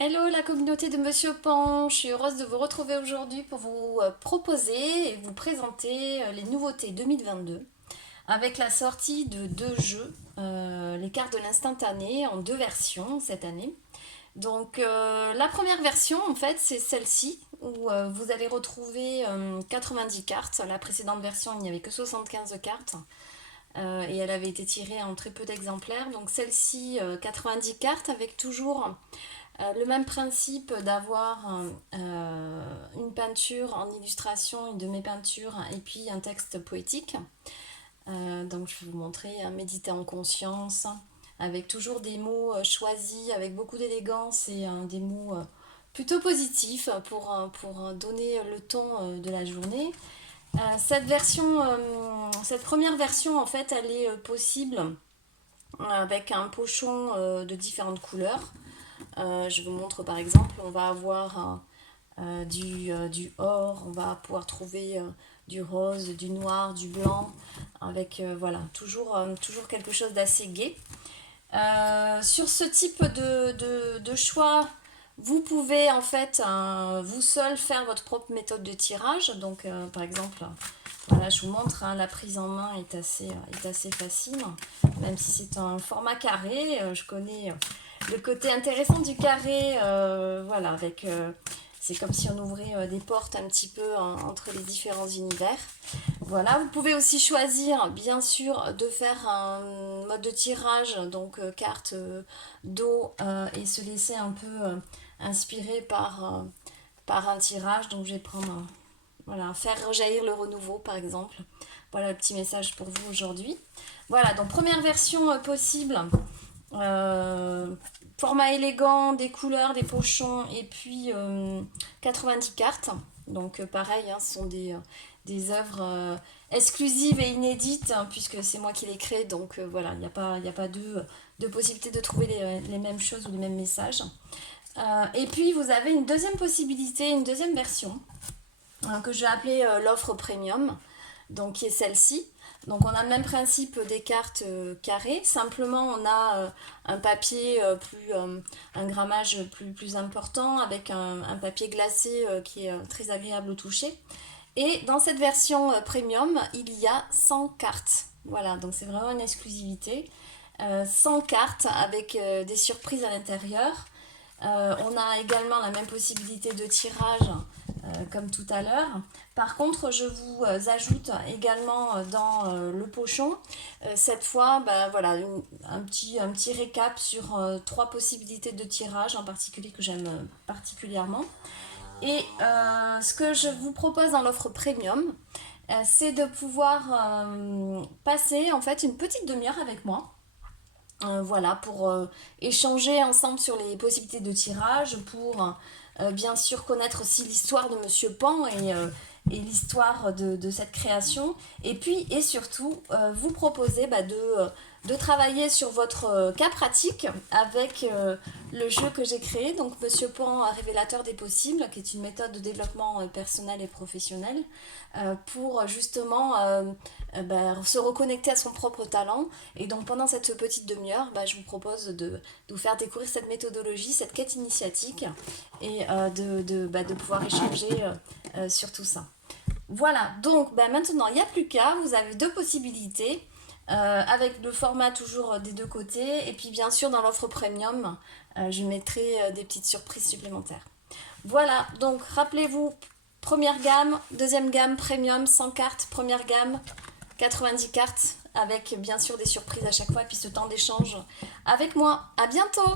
Hello la communauté de Monsieur Pan, je suis heureuse de vous retrouver aujourd'hui pour vous proposer et vous présenter les nouveautés 2022 avec la sortie de deux jeux, les cartes de l'instantané en deux versions cette année. Donc la première version en fait c'est celle-ci où vous allez retrouver 90 cartes. La précédente version il n'y avait que 75 cartes et elle avait été tirée en très peu d'exemplaires. Donc celle-ci 90 cartes avec toujours le même principe d'avoir une peinture en illustration, une de mes peintures, et puis un texte poétique. Donc je vais vous montrer Méditer en conscience, avec toujours des mots choisis, avec beaucoup d'élégance et des mots plutôt positifs pour donner le ton de la journée. Cette première version, en fait, elle est possible avec un pochon de différentes couleurs. Je vous montre par exemple, on va avoir du or, on va pouvoir trouver du rose, du noir, du blanc, avec voilà, toujours quelque chose d'assez gai. Sur ce type de choix, vous pouvez en fait vous seul faire votre propre méthode de tirage. Donc par exemple, voilà, je vous montre, hein, la prise en main est assez facile, même si c'est un format carré. Je connais le côté intéressant du carré, voilà, c'est comme si on ouvrait des portes un petit peu entre les différents univers. Voilà, vous pouvez aussi choisir, bien sûr, de faire un mode de tirage, donc carte dos, et se laisser un peu inspirer par un tirage. Donc je vais prendre, voilà, faire rejaillir le renouveau, par exemple. Voilà le petit message pour vous aujourd'hui. Voilà, donc première version possible. Euh, Format élégant, des couleurs, des pochons et puis 90 cartes. Donc pareil, hein, ce sont des œuvres exclusives et inédites, hein, puisque c'est moi qui les crée. Donc voilà, il n'y a pas de possibilité de trouver les mêmes choses ou les mêmes messages. Et puis vous avez une deuxième possibilité, une deuxième version, que je vais appeler l'offre premium, donc qui est celle-ci. Donc on a le même principe des cartes carrées, simplement on a un papier un grammage plus important avec un papier glacé qui est très agréable au toucher. Et dans cette version premium, il y a 100 cartes. Voilà, donc c'est vraiment une exclusivité. 100 cartes avec des surprises à l'intérieur. On a également la même possibilité de tirage comme tout à l'heure. Par contre, je vous ajoute également dans le pochon, cette fois, bah, voilà, un petit récap sur trois possibilités de tirage en particulier que j'aime particulièrement. Et ce que je vous propose dans l'offre premium, c'est de pouvoir passer en fait une petite demi-heure avec moi. Voilà, pour échanger ensemble sur les possibilités de tirage, pour bien sûr connaître aussi l'histoire de Monsieur Pan et l'histoire de cette création. Et puis, et surtout, vous proposer de travailler sur votre cas pratique avec le jeu que j'ai créé, donc Monsieur Pan, révélateur des possibles, qui est une méthode de développement personnel et professionnel, pour justement se reconnecter à son propre talent. Et donc pendant cette petite demi-heure, je vous propose de vous faire découvrir cette méthodologie, cette quête initiatique et de pouvoir échanger sur tout ça. Voilà, donc maintenant il n'y a plus qu'à, vous avez deux possibilités. Avec le format toujours des deux côtés, et puis bien sûr dans l'offre premium je mettrai des petites surprises supplémentaires. Voilà, donc rappelez-vous, première gamme, deuxième gamme premium, 100 cartes, première gamme 90 cartes, avec bien sûr des surprises à chaque fois, et puis ce temps d'échange avec moi. À bientôt!